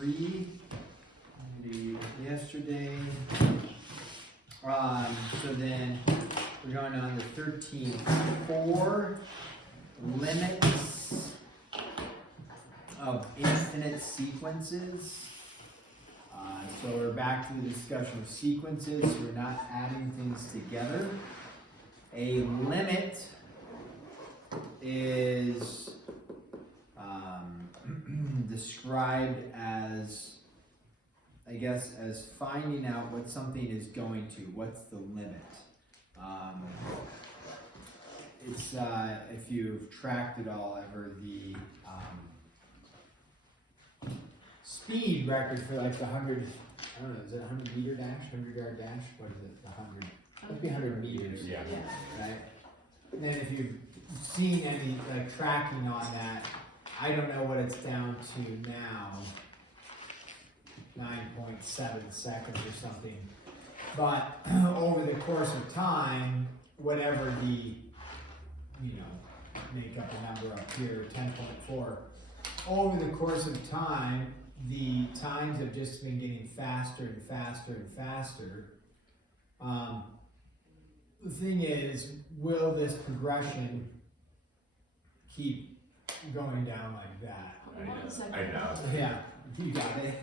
3. Do yesterday. So then we're going on to 13.4, limits of infinite sequences. So we're back to the discussion of sequences. So we're not adding things together. A limit is described as, I guess, as finding out what something is going to. What's the limit? It's if you've tracked it all ever, the speed record for like the 100, I don't know, is it 100 meter dash, 100 yard dash? What is it? The 100? Must be 100 meters. Yeah. Right. And then if you've seen any like tracking on that, I don't know what it's down to now. 9.7 seconds or something. But over the course of time, whatever the, make up a number up here, 10.4, over the course of time, the times have just been getting faster and faster and faster. The thing is, will this progression keep going down like that? I know. Yeah, you got it.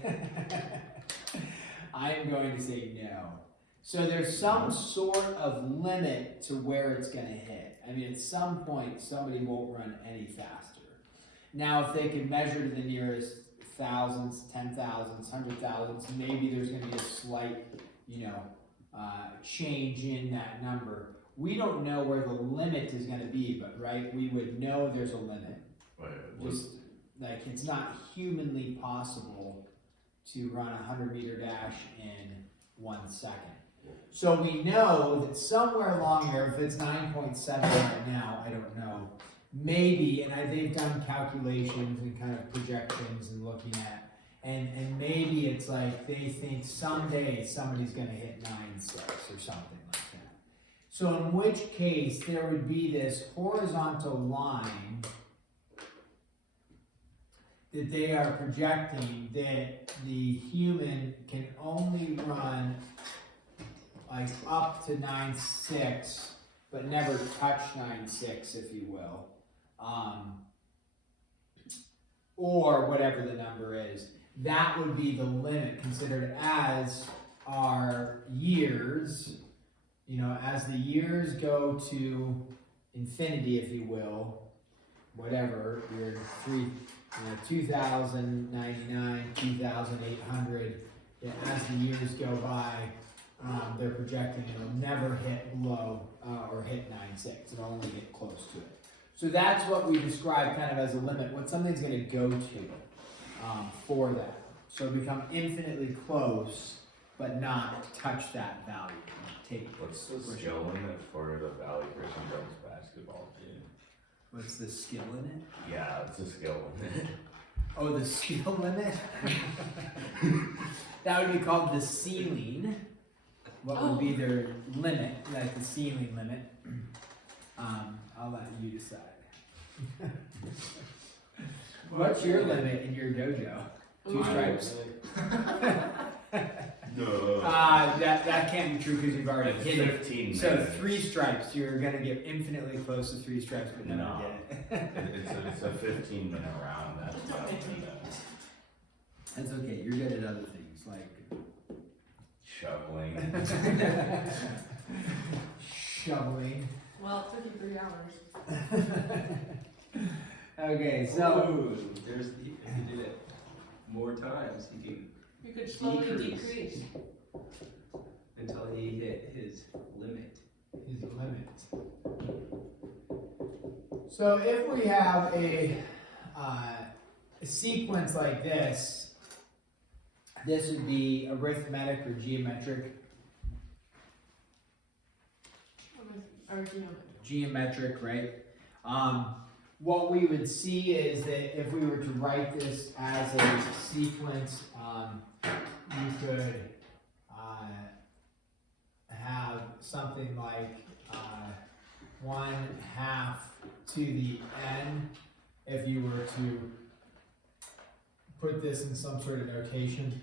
I'm going to say no. So there's some sort of limit to where it's going to hit. I mean, at some point, somebody won't run any faster. Now, if they can measure to the nearest thousands, 10,000s, 100,000s, maybe there's going to be a slight, change in that number. We don't know where the limit is going to be, but right, we would know there's a limit. Just like it's not humanly possible to run a 100 meter dash in 1 second. So we know that somewhere along here, if it's 9.7 right now, I don't know, maybe, and they've done calculations and kind of projections and looking at, and maybe it's like they think someday somebody's going to hit 9.6 or something like that. So in which case there would be this horizontal line that they are projecting that the human can only run like up to 9.6, but never touch 9.6, if you will, or whatever the number is. That would be the limit considered as our years. As the years go to infinity, if you will, whatever, you're 2099, 2800, as the years go by, they're projecting it'll never hit below or hit 9.6. It'll only get close to it. So that's what we describe kind of as a limit, what something's going to go to for that. So become infinitely close, but not touch that value. What's the skill limit for the Valley Christian Girls basketball team? What's the skill in it? Yeah, it's a skill limit. Oh, the skill limit? That would be called the ceiling. What would be their limit, like the ceiling limit? I'll let you decide. What's your limit in your dojo? 2 stripes? No. That can't be true because you've already hit it. 15 So minutes. 3 stripes, you're gonna get infinitely close to 3 stripes, but never No. get it. It's a 15-minute round. That's about it. That's okay. You're good at other things like Shoveling. shoveling. Well, 53 hours. Okay, so Ooh, there's the, if you did it more times, he can You could slowly Decrease. decrease. until he hit his limit. his limit. So if we have a sequence like this, this would be arithmetic or geometric. Or Geometric, right? What we would see is that if we were to write this as a sequence, you could have something like 1/2 to the n if you were to put this in some sort of notation,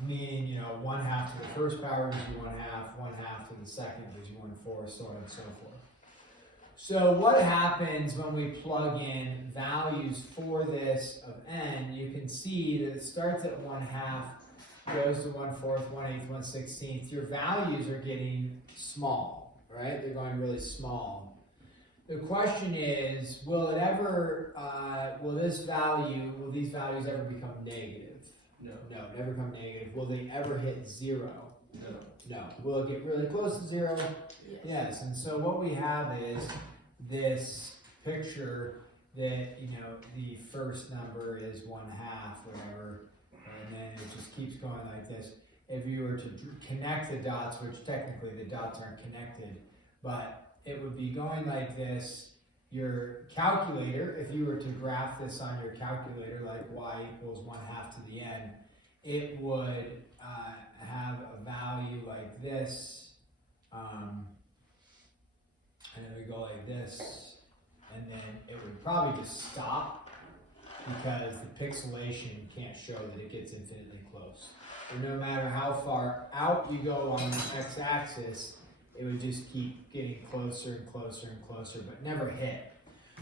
meaning, you know, 1/2 to the first power gives you 1/2, 1/2 to the second gives you 1/4, so on and so forth. So what happens when we plug in values for this of n? You can see that it starts at 1/2, goes to 1/4, 1/8, 1/16. Your values are getting small, right? They're going really small. The question is, will it ever, will these values ever become negative? No. No, never become negative. Will they ever hit 0? No. No. Will it get really close to 0? Yes. And so what we have is this picture that, you know, the first number is 1/2, whatever, and then it just keeps going like this. If you were to connect the dots, which technically the dots aren't connected, but it would be going like this. Your calculator, if you were to graph this on your calculator, like y equals 1/2 to the n, it would have a value like this, and it would go like this, and then it would probably just stop because the pixelation can't show that it gets infinitely close. Or no matter how far out you go on the x-axis, it would just keep getting closer and closer and closer, but never hit.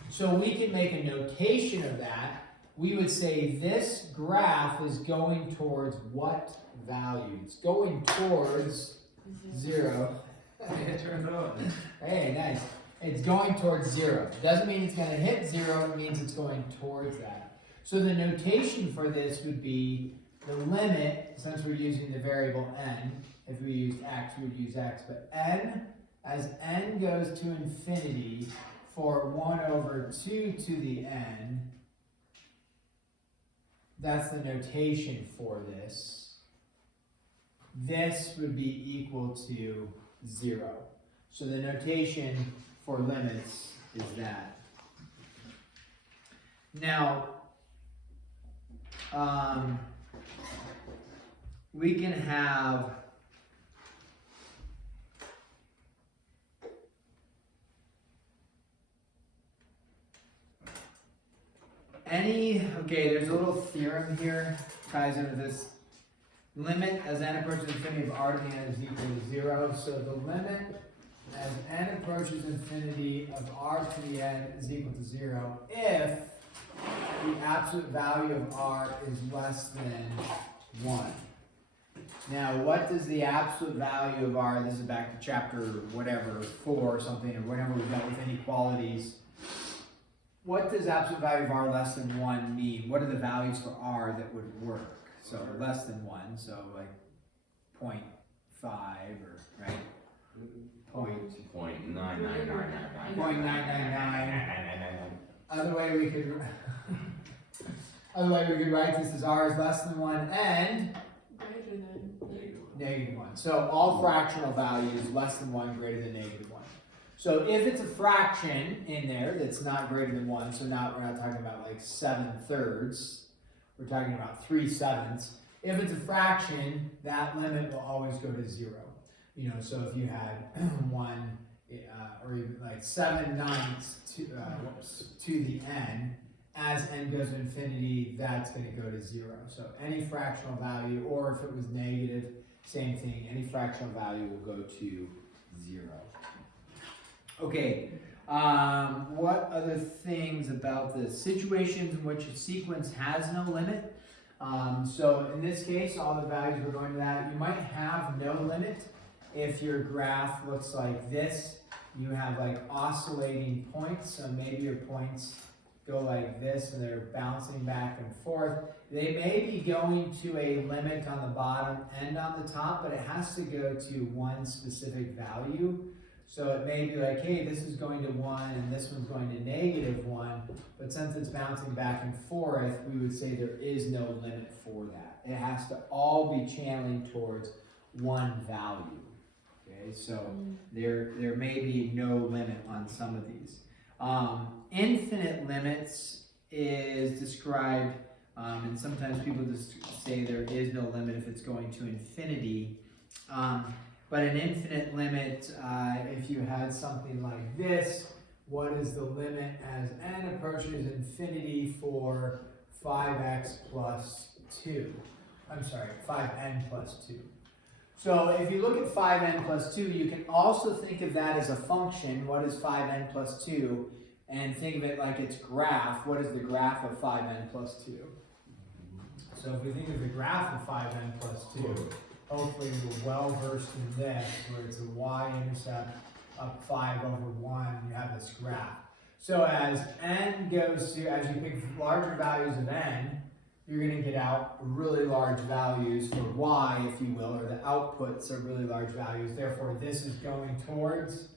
So we can make a notation of that. We would say this graph is going towards what value? It's going towards 0. Yeah, turn it on. Hey, nice. It's going towards 0. It doesn't mean it's going to hit 0, it means it's going towards that. So the notation for this would be the limit, since we're using the variable n. If we used x, we would use x, but n, as n goes to infinity for 1/2 to the n, that's the notation for this. This would be equal to 0. So the notation for limits is that. Now, we can have there's a little theorem here, ties into this. Limit as n approaches infinity of r to the n is equal to 0. So the limit as n approaches infinity of r to the n is equal to 0 if the absolute value of r is less than 1. Now, what does the absolute value of r, this is back to chapter whatever, 4 or something, or whenever we've dealt with inequalities. What does absolute value of r less than 1 mean? What are the values for r that would work? So less than 1, so like 0.5 or, right? 0.99999. 0.999. Other way we could write this as r is less than 1 and Greater than -1. So all fractional values less than 1, greater than -1. So if it's a fraction in there that's not greater than 1, so we're not talking about like 7/3, we're talking about 3/7. If it's a fraction, that limit will always go to 0. You know, so if you had 1 or even like 7/9 to the n, as n goes to infinity, that's going to go to 0. So any fractional value, or if it was negative, same thing, any fractional value will go to 0. Okay, what other things about the situations in which a sequence has no limit? So in this case, all the values we're going to that. You might have no limit if your graph looks like this. You have like oscillating points, so maybe your points go like this and they're bouncing back and forth. They may be going to a limit on the bottom and on the top, but it has to go to one specific value. So it may be like, hey, this is going to 1 and this one's going to -1, but since it's bouncing back and forth, we would say there is no limit for that. It has to all be channeling towards one value. Okay, so there may be no limit on some of these. Infinite limits is described, and sometimes people just say there is no limit if it's going to infinity. But an infinite limit, if you had something like this, what is the limit as n approaches infinity for 5x plus 2. I'm sorry, 5n plus 2. So if you look at 5n plus 2, you can also think of that as a function. What is 5n plus 2? And think of it like its graph. What is the graph of 5n plus 2? So if we think of the graph of 5n plus 2, hopefully we're well versed in this, where it's a y-intercept up 5 over 1, you have this graph. So as n goes to, as you pick larger values of n, you're going to get out really large values for y, if you will, or the outputs are really large values. Therefore, this is going towards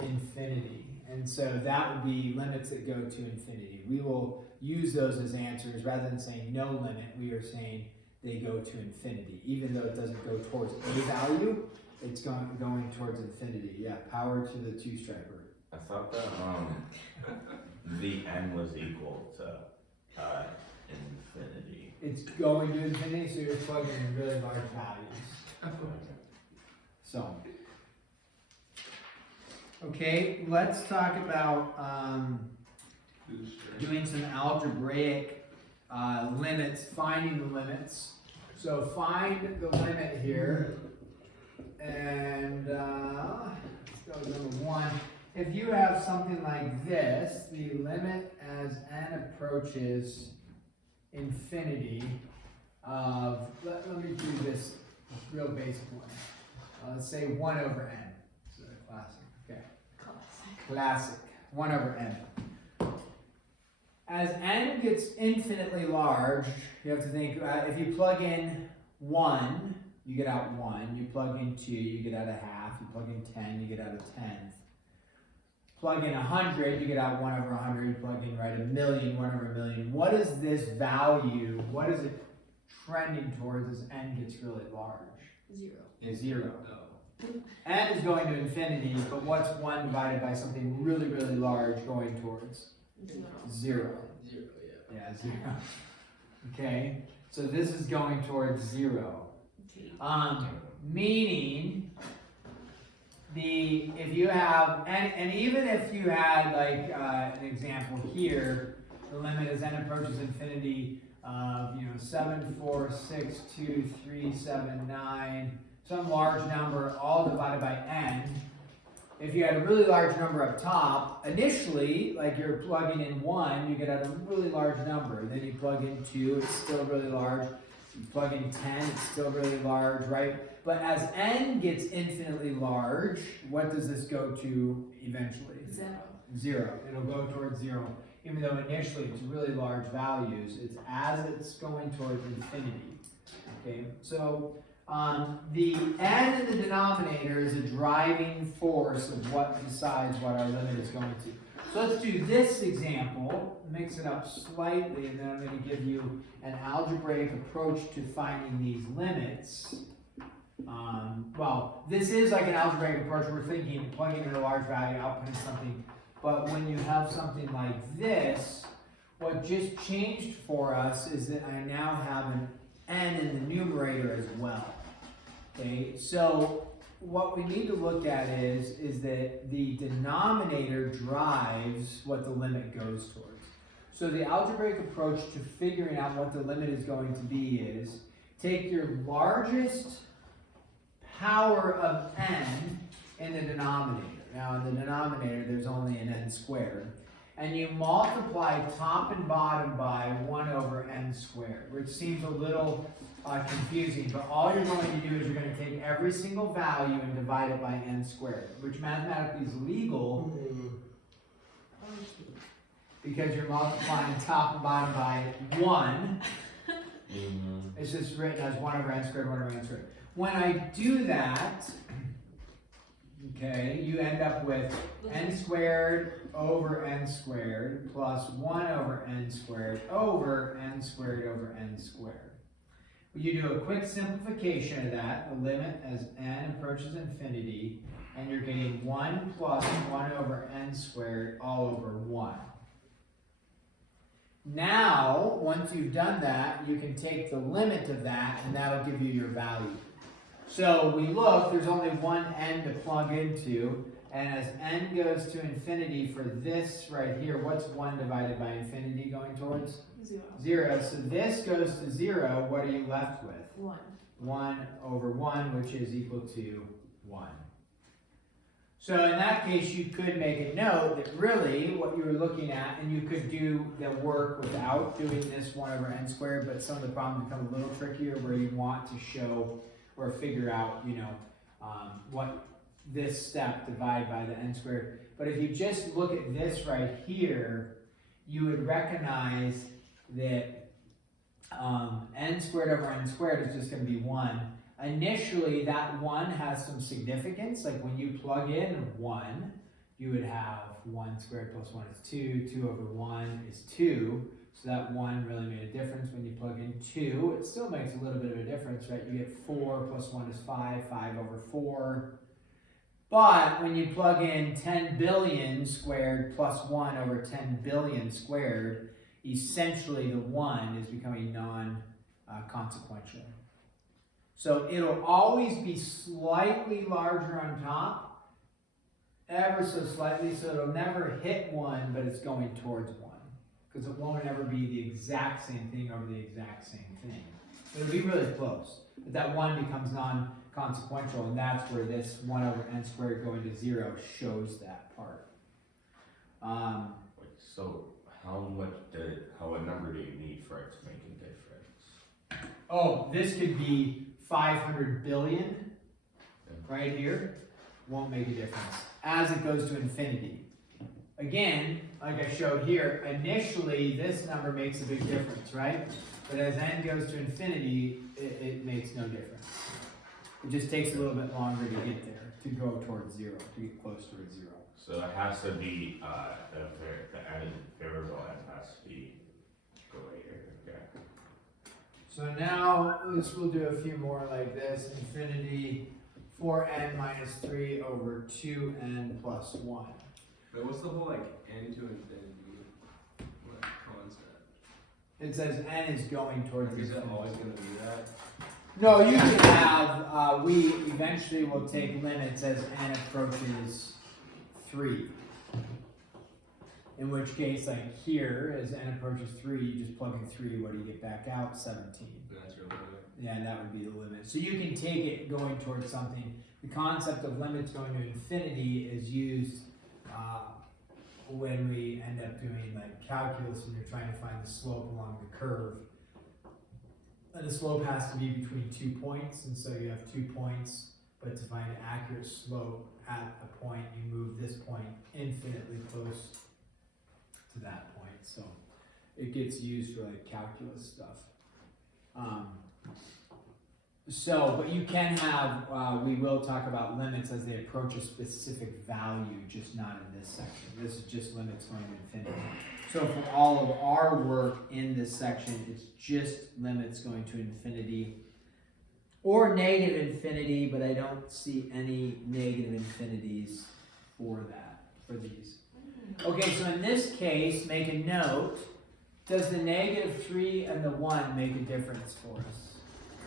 infinity. And so that would be limits that go to infinity. We will use those as answers. Rather than saying no limit, we are saying they go to infinity. Even though it doesn't go towards a value, it's going towards infinity. Yeah, power to the two-striper. I thought that the n was equal to infinity. It's going to infinity, so you're plugging in really large values. So, okay, let's talk about doing some algebraic limits, finding the limits. So find the limit here, and let's go to number 1. If you have something like this, the limit as n approaches infinity of, let me do this real basic one. Let's say 1 over n. So classic, okay. Classic. 1 over n. As n gets infinitely large, you have to think, if you plug in 1, you get out 1. You plug in 2, you get out a half. You plug in 10, you get out a tenth. Plug in 100, you get out 1 over 100. You plug in, right, 1,000,000, 1 over 1,000,000. What is this value? What is it trending towards as n gets really large? 0. 0. N is going to infinity, but what's 1 divided by something really, really large going towards? 0. 0, yeah. Yeah, 0. Okay, so this is going towards 0. Meaning, if you have, and even if you had like an example here, the limit as n approaches infinity of 7, 4, 6, 2, 3, 7, 9, some large number, all divided by n. If you had a really large number up top, initially, like you're plugging in 1, you get out a really large number. Then you plug in 2, it's still really large. You plug in 10, it's still really large, right? But as n gets infinitely large, what does this go to eventually? 0. 0. It'll go towards 0. Even though initially it's really large values, it's as it's going towards infinity. Okay, so the n in the denominator is a driving force of what decides what our limit is going to. So let's do this example, mix it up slightly, and then I'm going to give you an algebraic approach to finding these limits. Well, this is like an algebraic approach. We're thinking plugging in a large value, outputting something. But when you have something like this, what just changed for us is that I now have an n in the numerator as well. Okay, so what we need to look at is that the denominator drives what the limit goes towards. So the algebraic approach to figuring out what the limit is going to be is take your largest power of n in the denominator. Now in the denominator there's only an n squared. And you multiply top and bottom by 1 over n squared, which seems a little confusing, but all you're going to do is you're going to take every single value and divide it by n squared, which mathematically is legal because you're multiplying top and bottom by 1. It's just written as 1 over n squared, 1 over n squared. When I do that, okay, you end up with n squared over n squared plus 1 over n squared over n squared over n squared. You do a quick simplification of that, the limit as n approaches infinity, and you're getting 1 plus 1 over n squared all over 1. Now, once you've done that, you can take the limit of that, and that'll give you your value. So we look, there's only one n to plug into, and as n goes to infinity for this right here, what's 1 divided by infinity going towards? 0. 0, so this goes to 0, what are you left with? 1. 1 over 1, which is equal to 1. So in that case, you could make a note that really what you were looking at, and you could do the work without doing this 1 over n squared, but some of the problems become a little trickier where you want to show or figure out, what this step divided by the n squared. But if you just look at this right here, you would recognize that n squared over n squared is just going to be 1. Initially, that 1 has some significance. Like when you plug in 1, you would have 1 squared plus 1 is 2. 2 over 1 is 2. So that 1 really made a difference. When you plug in 2, it still makes a little bit of a difference, right? You get 4 plus 1 is 5. 5 over 4. But when you plug in 10 billion squared plus 1 over 10 billion squared, essentially the 1 is becoming non-consequential. So it'll always be slightly larger on top, ever so slightly, so it'll never hit 1, but it's going towards 1. Because it won't ever be the exact same thing over the exact same thing. It'll be really close. But that 1 becomes non-consequential, and that's where this 1 over n squared going to 0 shows that part. So how what number do you need for it to make a difference? Oh, this could be 500 billion right here. Won't make a difference as it goes to infinity. Again, like I showed here, initially this number makes a big difference, right? But as n goes to infinity, it makes no difference. It just takes a little bit longer to get there, to go towards 0, to get close towards 0. So it has to be the added variable n has to be greater. Okay. So now we'll do a few more like this. Infinity 4n minus 3 over 2n plus 1. But what's the whole n to infinity? What concept? It says n is going towards Is it infinity. always going to be that? No, you can have, we eventually will take limits as n approaches 3. In which case, like here, as n approaches 3, you just plug in 3, what do you get back out? 17. That's your limit. Yeah, that would be the limit. So you can take it going towards something. The concept of limits going to infinity is used when we end up doing like calculus, when you're trying to find the slope along the curve. And the slope has to be between 2 points, and so you have 2 points, but to find an accurate slope at a point, you move this point infinitely close to that point. So it gets used for like calculus stuff. But you can have, we will talk about limits as they approach a specific value, just not in this section. This is just limits going to infinity. So for all of our work in this section, it's just limits going to infinity or negative infinity, but I don't see any negative infinities for that, for these. Okay, so in this case, make a note. Does the negative 3 and the 1 make a difference for us?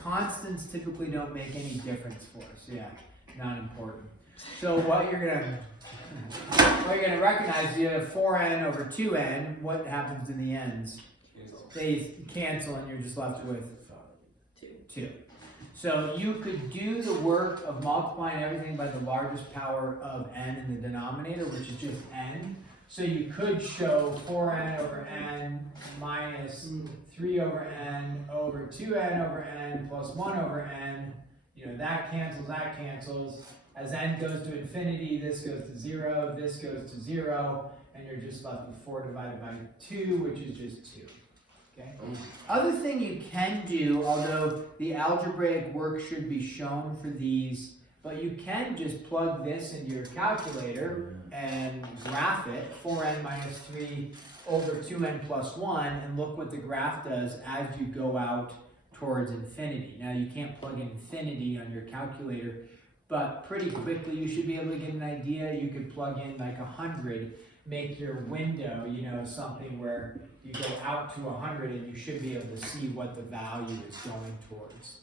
Constants typically don't make any difference for us. Yeah, not important. So what you're gonna recognize, you have 4n over 2n. What happens to the n's? They cancel, and you're just left with 2. So you could do the work of multiplying everything by the largest power of n in the denominator, which is just n. So you could show 4n over n minus 3 over n over 2n over n plus 1 over n. That cancels. As n goes to infinity, this goes to 0, this goes to 0, and you're just left with 4 divided by 2, which is just 2. Okay. Other thing you can do, although the algebraic work should be shown for these, but you can just plug this into your calculator and graph it, 4n minus 3 over 2n plus 1, and look what the graph does as you go out towards infinity. Now you can't plug in infinity on your calculator, but pretty quickly you should be able to get an idea. You could plug in like 100, make your window, something where you go out to 100, and you should be able to see what the value is going towards.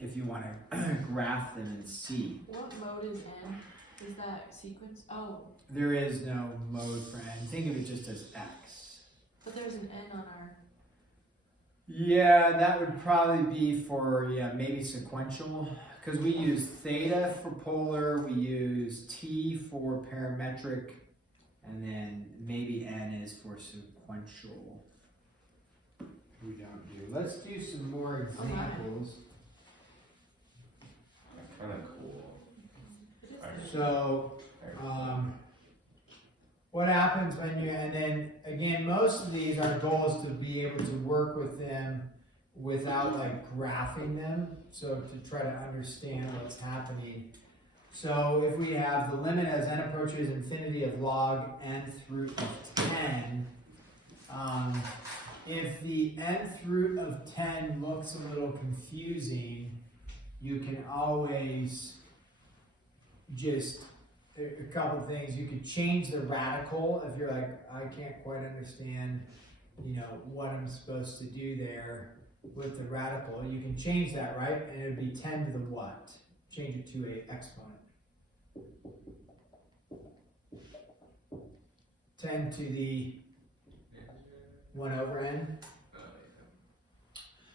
If you want to graph them and see. What mode is n? Is that sequence? Oh. There is no mode for n. Think of it just as x. But there's an n on our Yeah, that would probably be for, yeah, maybe sequential, because we use theta for polar, we use T for parametric, and then maybe N is for sequential. We don't do. Let's do some more examples. Kind of cool. So, what happens when you, and then again, most of these, our goal is to be able to work with them without like graphing them, so to try to understand what's happening. So if we have the limit as n approaches infinity of log nth root of 10, if the nth root of 10 looks a little confusing, you can always just, a couple of things, you could change the radical if you're like, I can't quite understand, you know, what I'm supposed to do there with the radical. You can change that, right? And it would be 10 to the what? Change it to a exponent. 10 to the 1 over n.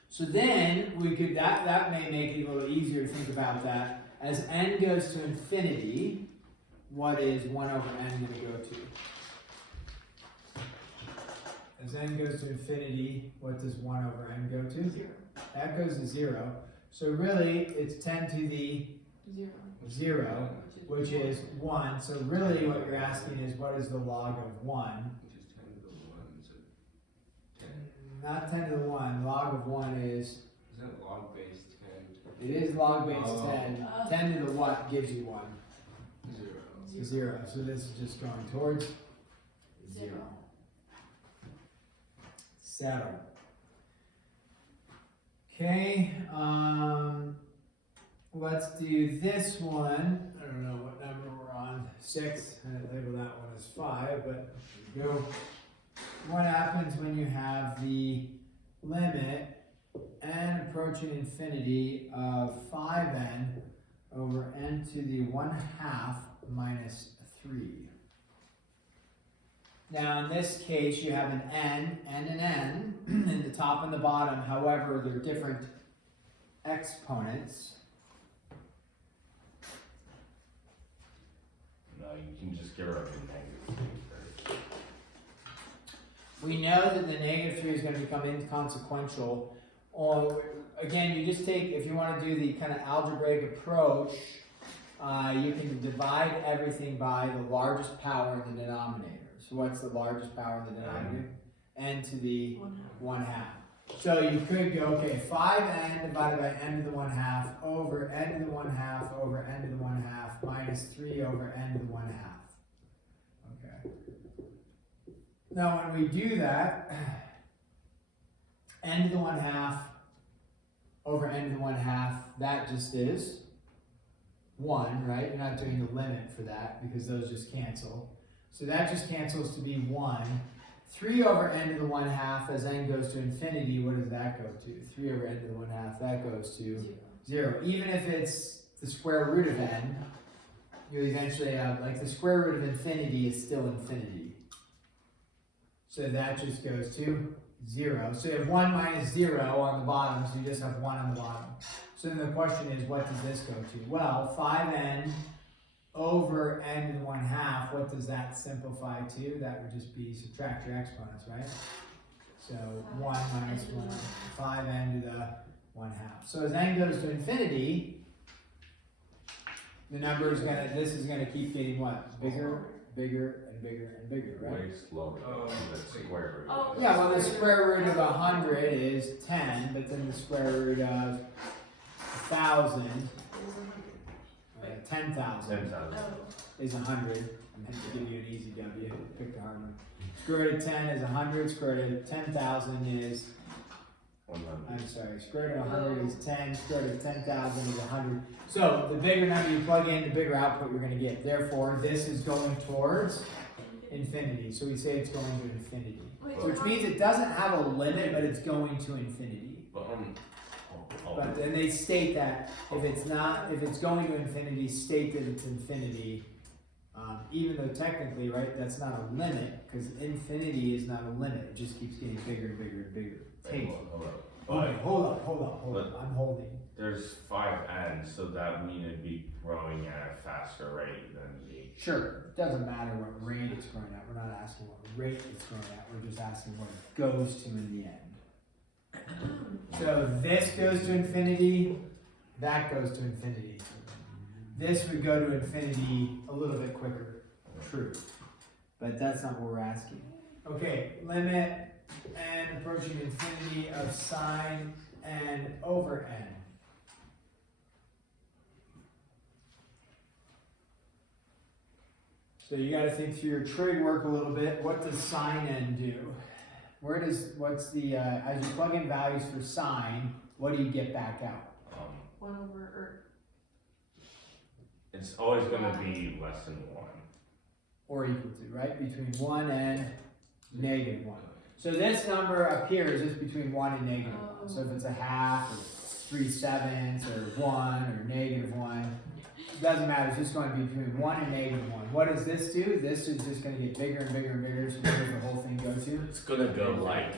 So then we could, that may make it a little easier to think about that. As n goes to infinity, what is 1 over n going to go to? As n goes to infinity, what does 1 over n go to? 0. That goes to 0. So really, it's 10 to the 0, which is 1. So really what you're asking is, what is the log of 1? Which is 10 to the 1, so 10. Not 10 to the 1. Log of 1 is, Isn't log base 10? it is log base Oh. 10. 10 to the what gives you 1? 0. 0. So this is just going towards 0. Settle. Okay, let's do this one. I don't know what number we're on. 6. I didn't label that one as 5, but here we go. What happens when you have the limit n approaching infinity of 5n over n to the 1/2 minus 3? Now in this case you have an n and an n in the top and the bottom, however they're different exponents. No, you can just get rid of the -3 first. We know that the -3 is going to become inconsequential. Or again, you just take, if you want to do the kind of algebraic approach, you can divide everything by the largest power in the denominator. So what's the largest power in the denominator? N to the 1/2. So you could go, okay, 5n divided by n to the 1/2 over n to the 1/2 over n to the 1/2 minus 3 over n to the 1/2. Okay. Now when we do that, n to the 1/2 over n to the 1/2, that just is 1, right? You're not doing the limit for that because those just cancel. So that just cancels to be 1. 3 over n to the 1/2, as n goes to infinity, what does that go to? 3 over n to the 1/2, that goes to 0. Even if it's the square root of n, you eventually have, like the square root of infinity is still infinity. So that just goes to 0. So you have 1 minus 0 on the bottom, so you just have 1 on the bottom. So then the question is, what does this go to? Well, 5n over n to the 1/2, what does that simplify to? That would just be subtract your exponents, right? So 1 minus 1, 5n to the 1/2. So as n goes to infinity, the number is gonna, this is gonna keep getting what? Bigger, bigger, and bigger, and bigger, right? Way slower than the square root. Oh. Yeah, well the square root of 100 is 10, but then the square root of 1,000, 10,000 10,000. is 100. I meant to give you an easy W, pick the hard one. Square root of 10 is 100, square root of 10,000 is, 100. I'm sorry, square root of 100 is 10, square root of 10,000 is 100. So the bigger number you plug in, the bigger output you're going to get. Therefore, this is going towards infinity. So we say it's going to infinity. Which means it doesn't have a limit, but it's going to infinity. But then they state that if it's going to infinity, state that it's infinity. Even though technically, right, that's not a limit, because infinity is not a limit. It just keeps getting bigger and bigger and bigger. Take. Hold up. Okay, hold on, I'm holding. There's 5 ends, so that mean it'd be growing at a faster rate than the. Sure, it doesn't matter what rate it's growing at, we're not asking what rate it's growing at, we're just asking what it goes to in the end. So this goes to infinity, that goes to infinity. This would go to infinity a little bit quicker, true. But that's not what we're asking. Okay, limit n approaching infinity of sine n over n. So you gotta think through your trig work a little bit. What does sine n do? What's the, as you plug in values for sine, what do you get back out? 1 over, It's always gonna be less than 1. Or equal to, right? Between 1 and negative 1. So this number up here is just between 1 and negative 1. So if it's a half, or 3/7, or 1, or negative 1, it doesn't matter, it's just going to be between 1 and negative 1. What does this do? This is just going to get bigger and bigger and bigger, so where does the whole thing go to? It's gonna go like.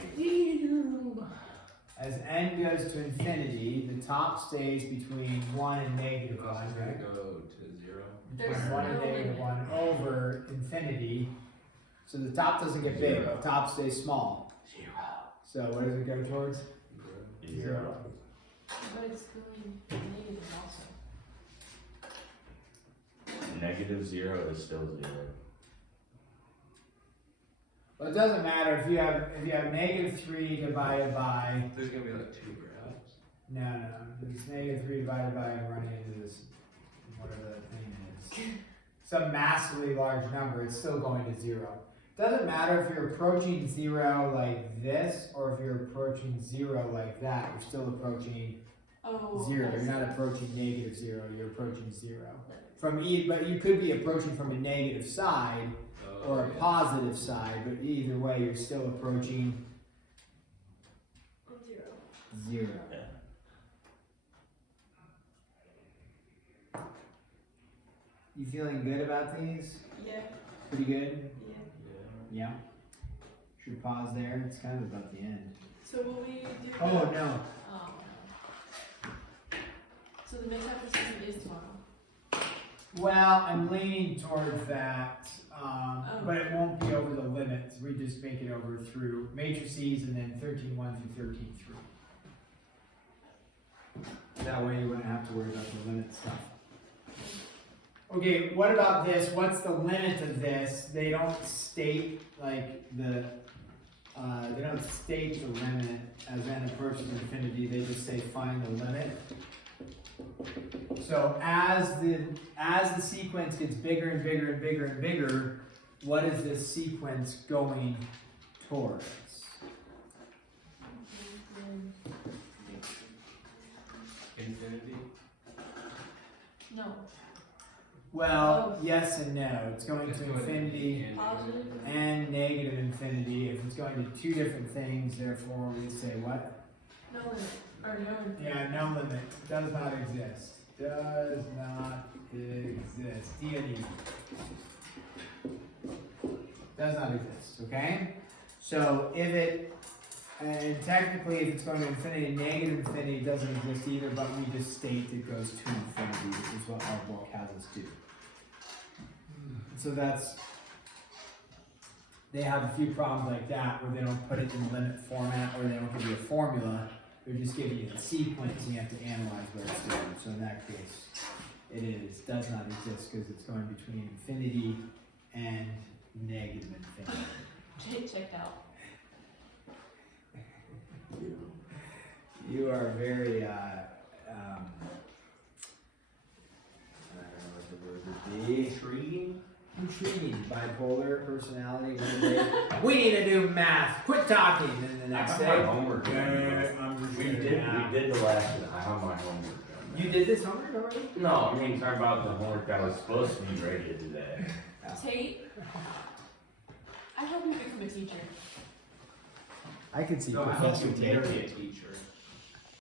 As n goes to infinity, the top stays between 1 and negative 1, It's gonna right? go to 0. Between There's 1 and no negative limit. 1 over infinity. So the top doesn't get big, the top stays small. 0. So what does it go towards? 0. but it's going negative also. -0 is still 0. Well, it doesn't matter if you have -3 divided by There's gonna be like 2 graphs. no, it's -3 divided by running into this whatever that thing is. Some massively large number, it's still going to 0. Doesn't matter if you're approaching 0 like this or if you're approaching 0 like that, you're still approaching Oh. 0. You're not approaching -0, you're approaching 0. But you could be approaching from a negative side or a positive side, but either way you're still approaching 0. Yeah. You feeling good about these? Yeah, Pretty good? yeah. Yeah. Should pause there. It's kind of about the end. So will we do Oh the- no. Oh, no. So the mid-term decision is tomorrow. Well, I'm leaning towards that, Oh. but it won't be over the limits. We just make it over through matrices and then 13.1 through 13.3. That way you wouldn't have to worry about the limit stuff. Okay, what about this? What's the limit of this? They don't state like they don't state the limit as n approaches infinity. They just say find the limit. So as the sequence gets bigger and bigger and bigger and bigger, what is this sequence going towards? Infinity. No, Well, yes and no. It's going It's to going infinity and positive. and negative infinity. If it's going to two different things, therefore we say what? No limit, or no infinity. Yeah, no limit. Does not exist. Does not exist. D&E. Does not exist, okay? So if it, and technically if it's going to infinity, negative infinity doesn't exist either, but we just state it goes to infinity, which is what our book has us do. So they have a few problems like that where they don't put it in limit format or they don't give you a formula. They're just giving you a sequence and you have to analyze where it's going. So in that case, it does not exist because it's going between infinity and negative infinity. Checked out. You are very, I don't know what the word would be. Intriguing. Bipolar personality. One day, we need to do math. Quit talking. And then the next I have day, my homework done. We did the last one. I have my homework done. You did this homework already? No, I mean, talking about the homework that was supposed to be ready today. Tate, I hope you become a teacher. I could see No, I hope Professor you Taylor. marry a teacher.